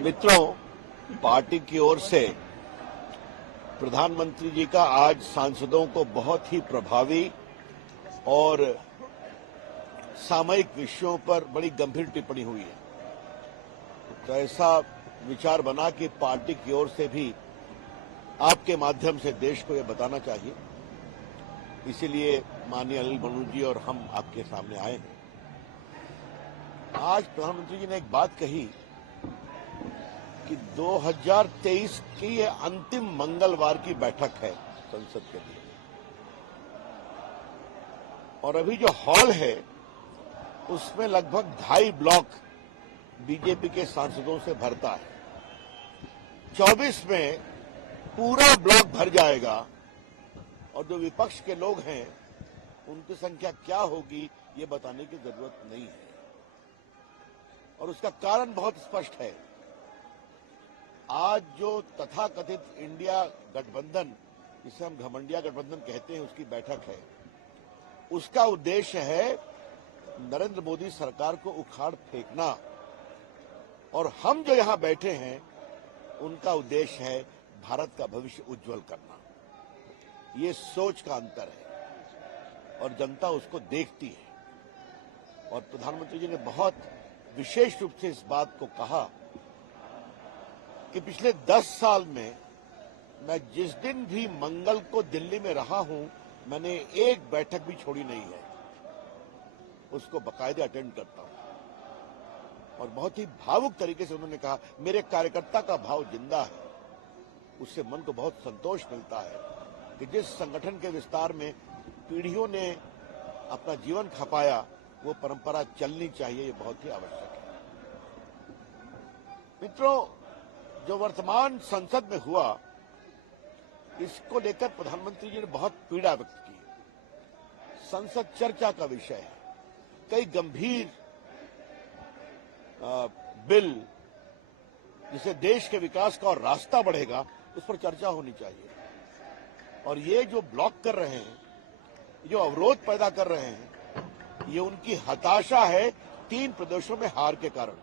मित्रों, पार्टी की ओर से प्रधानमंत्री जी का आज सांसदों को बहुत ही प्रभावी और सामयिक विषयों पर बड़ी गंभीर टिप्पणी हुई है। तो ऐसा विचार बना कि पार्टी की ओर से भी आपके माध्यम से देश को यह बताना चाहिए। इसीलिए माननीय अनिल बलूनी जी और हम आपके सामने आए हैं। आज प्रधानमंत्री जी ने एक बात कही कि 2023 की ये अंतिम मंगलवार की बैठक है संसद के लिए, और अभी जो हॉल है उसमें लगभग 2.5 ब्लॉक बीजेपी के सांसदों से भरता है। 24 में पूरा ब्लॉक भर जाएगा और जो विपक्ष के लोग हैं उनकी संख्या क्या होगी ये बताने की जरूरत नहीं है। और उसका कारण बहुत स्पष्ट है। आज जो तथाकथित इंडिया गठबंधन, जिसे हम घमंडिया गठबंधन कहते हैं, उसकी बैठक है, उसका उद्देश्य है नरेंद्र मोदी सरकार को उखाड़ फेंकना, और हम जो यहां बैठे हैं उनका उद्देश्य है भारत का भविष्य उज्जवल करना। ये सोच का अंतर है और जनता उसको देखती है। और प्रधानमंत्री जी ने बहुत विशेष रूप से इस बात को कहा कि पिछले 10 साल में मैं जिस दिन भी मंगल को दिल्ली में रहा हूं, मैंने एक बैठक भी छोड़ी नहीं है, उसको बाकायदे अटेंड करता हूं। और बहुत ही भावुक तरीके से उन्होंने कहा, मेरे कार्यकर्ता का भाव जिंदा है। उससे मन को बहुत संतोष मिलता है कि जिस संगठन के विस्तार में पीढ़ियों ने अपना जीवन खपाया, वो परंपरा चलनी चाहिए। ये बहुत ही आवश्यक है। मित्रों, जो वर्तमान संसद में हुआ, इसको लेकर प्रधानमंत्री जी ने बहुत पीड़ा व्यक्त की। संसद चर्चा का विषय है। कई गंभीर बिल जिसे देश के विकास का और रास्ता बढ़ेगा, उस पर चर्चा होनी चाहिए। और ये जो ब्लॉक कर रहे हैं, जो अवरोध पैदा कर रहे हैं, ये उनकी हताशा है 3 प्रदेशों में हार के कारण।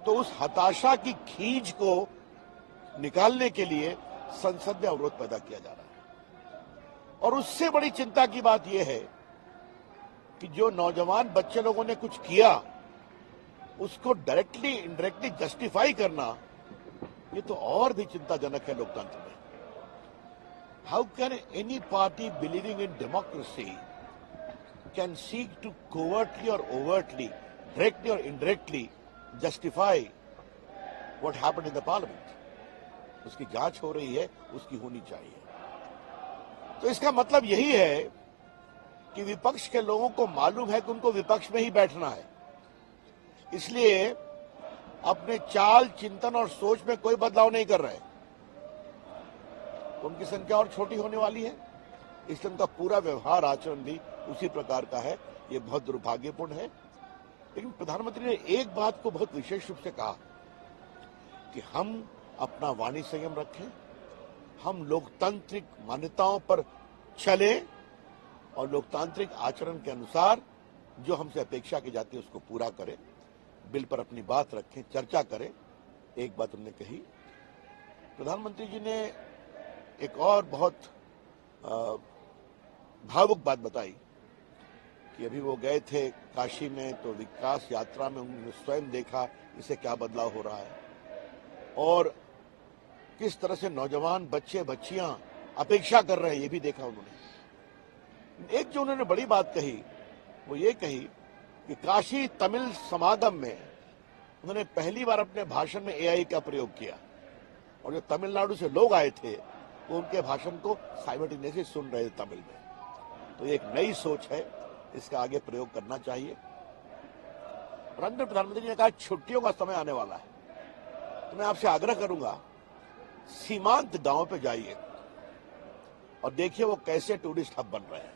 तो उस हताशा की खींच को निकालने के लिए संसद में अवरोध पैदा किया जा रहा है। और उससे बड़ी चिंता की बात यह है कि जो नौजवान बच्चे लोगों ने कुछ किया, उसको डायरेक्टली इनडायरेक्टली जस्टिफाई करना, ये तो और भी चिंताजनक है लोकतंत्र में। How can any party believing in democracy can seek to covertly और ओवर्टली, डायरेक्टली और indirectly justify what happened in the parliament? उसकी जांच हो रही है, उसकी होनी चाहिए। तो इसका मतलब यही है कि विपक्ष के लोगों को मालूम है कि उनको विपक्ष में ही बैठना है। इसलिए अपने चाल, चिंतन और सोच में कोई बदलाव नहीं कर रहे। उनकी संख्या और छोटी होने वाली है, इसलिए उनका पूरा व्यवहार, आचरण भी उसी प्रकार का है। ये बहुत दुर्भाग्यपूर्ण है। लेकिन प्रधानमंत्री ने एक बात को बहुत विशेष रूप से कहा कि हम अपना वाणी संयम रखें, हम लोकतांत्रिक मान्यताओं पर चलें और लोकतांत्रिक आचरण के अनुसार जो हमसे अपेक्षा की जाती है उसको पूरा करें। बिल पर अपनी बात रखें, चर्चा करें। एक बात उन्होंने कही। प्रधानमंत्री जी ने एक और बहुत भावुक बात बताई कि अभी वो गए थे काशी में, तो विकास यात्रा में उन्होंने स्वयं देखा इससे क्या बदलाव हो रहा है और किस तरह से नौजवान बच्चे बच्चियां अपेक्षा कर रहे हैं, ये भी देखा उन्होंने। एक जो उन्होंने बड़ी बात कही, वो ये कही कि काशी तमिल समागम में उन्होंने पहली बार अपने भाषण में एआई का प्रयोग किया, और जो तमिलनाडु से लोग आए थे वो उनके भाषण को साइमल्टेनियसली सुन रहे थे तमिल में। तो एक नई सोच है, इसका आगे प्रयोग करना चाहिए। और अंत में प्रधानमंत्री ने कहा, छुट्टियों का समय आने वाला है, तो मैं आपसे आग्रह करूंगा, सीमांत गांव पे जाइए और देखिए वो कैसे टूरिस्ट हब बन रहे हैं।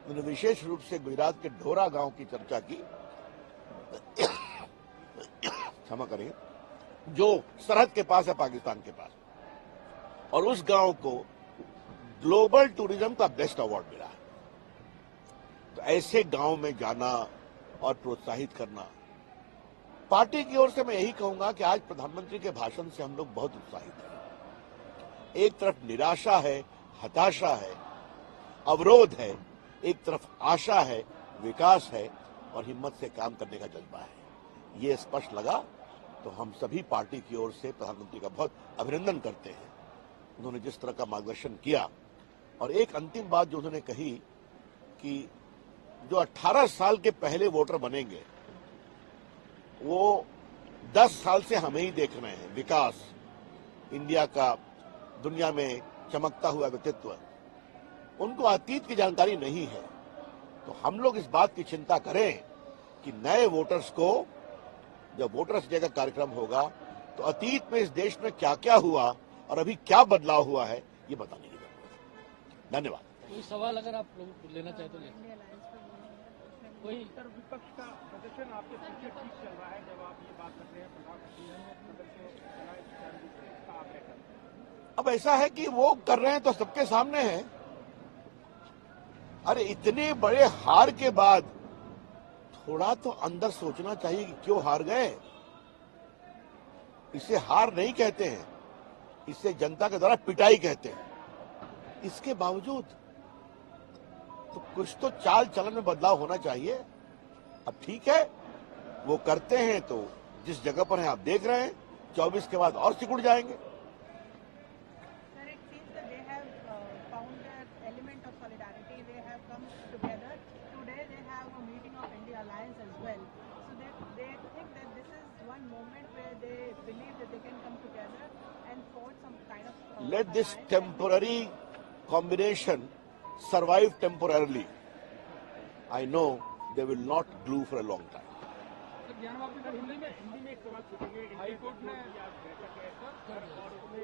उन्होंने विशेष रूप से गुजरात के ढोरा गांव की चर्चा की, क्षमा करिए, जो सरहद के पास है पाकिस्तान के पास, और उस गांव को ग्लोबल टूरिज्म का बेस्ट अवार्ड मिला है। तो ऐसे गांव में जाना, और प्रोत्साहित करना। पार्टी की ओर से मैं यही कहूंगा कि आज प्रधानमंत्री के भाषण से हम लोग बहुत उत्साहित हैं। एक तरफ निराशा है, हताशा है, अवरोध है, एक तरफ आशा है, विकास है और हिम्मत से काम करने का जज्बा है। ये स्पष्ट लगा तो हम सभी पार्टी की ओर से प्रधानमंत्री का बहुत अभिनंदन करते हैं। उन्होंने जिस तरह का मार्गदर्शन किया और एक अंतिम बात जो उन्होंने कही कि जो 18 साल के पहले वोटर बनेंगे वो 10 साल से हमें ही देख रहे हैं। विकास, इंडिया का दुनिया में चमकता हुआ व्यक्तित्व, उनको अतीत की जानकारी नहीं है। तो हम लोग इस बात की चिंता करें कि नए वोटर्स को जब वोटर्स डे का कार्यक्रम होगा तो अतीत में इस देश में क्या क्या हुआ और अभी क्या बदलाव हुआ है ये बताने की जरूरत है। धन्यवाद। कोई सवाल अगर आप लोग लेना चाहे तो ले। कोई विपक्ष का प्रदर्शन आपके पीछे ठीक चल रहा है जब आप ये बात करते हैं प्रधानमंत्री अब ऐसा है कि वो कर रहे हैं तो सबके सामने है। अरे इतने बड़े हार के बाद थोड़ा तो अंदर सोचना चाहिए कि क्यों हार गए। इसे हार नहीं कहते हैं, इसे जनता के द्वारा पिटाई कहते हैं। इसके बावजूद तो कुछ तो चाल चलन में बदलाव होना चाहिए। अब ठीक है, वो करते हैं तो जिस जगह पर हैं आप देख रहे हैं, 24 के बाद और सिकुड़ जाएंगे। Let this temporary combination survive temporarily. I know they will not glue for a long time. Hindi में एक सवाल पूछेंगे। हाईकोर्ट ने और उसमें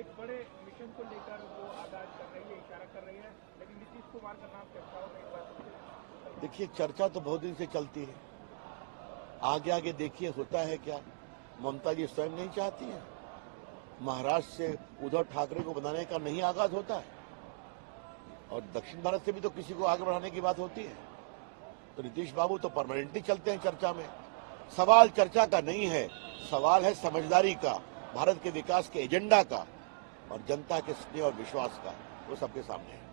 एक बड़े मिशन को लेकर वो आगाज कर रही है, इशारा कर रही है, लेकिन नीतीश कुमार का नाम चर्चाओं में एक बार। देखिए, चर्चा तो बहुत दिन से चलती है। आगे आगे देखिए होता है क्या। ममता जी स्वयं नहीं चाहती है। महाराष्ट्र से उद्धव ठाकरे को बनाने का नहीं आगाज होता है और दक्षिण भारत से भी तो किसी को आगे बढ़ाने की बात होती है। तो नीतीश बाबू तो परमानेंटली चलते हैं चर्चा में। सवाल चर्चा का नहीं है, सवाल है समझदारी का, भारत के विकास के एजेंडा का और जनता के स्नेह और विश्वास का। वो सबके सामने है।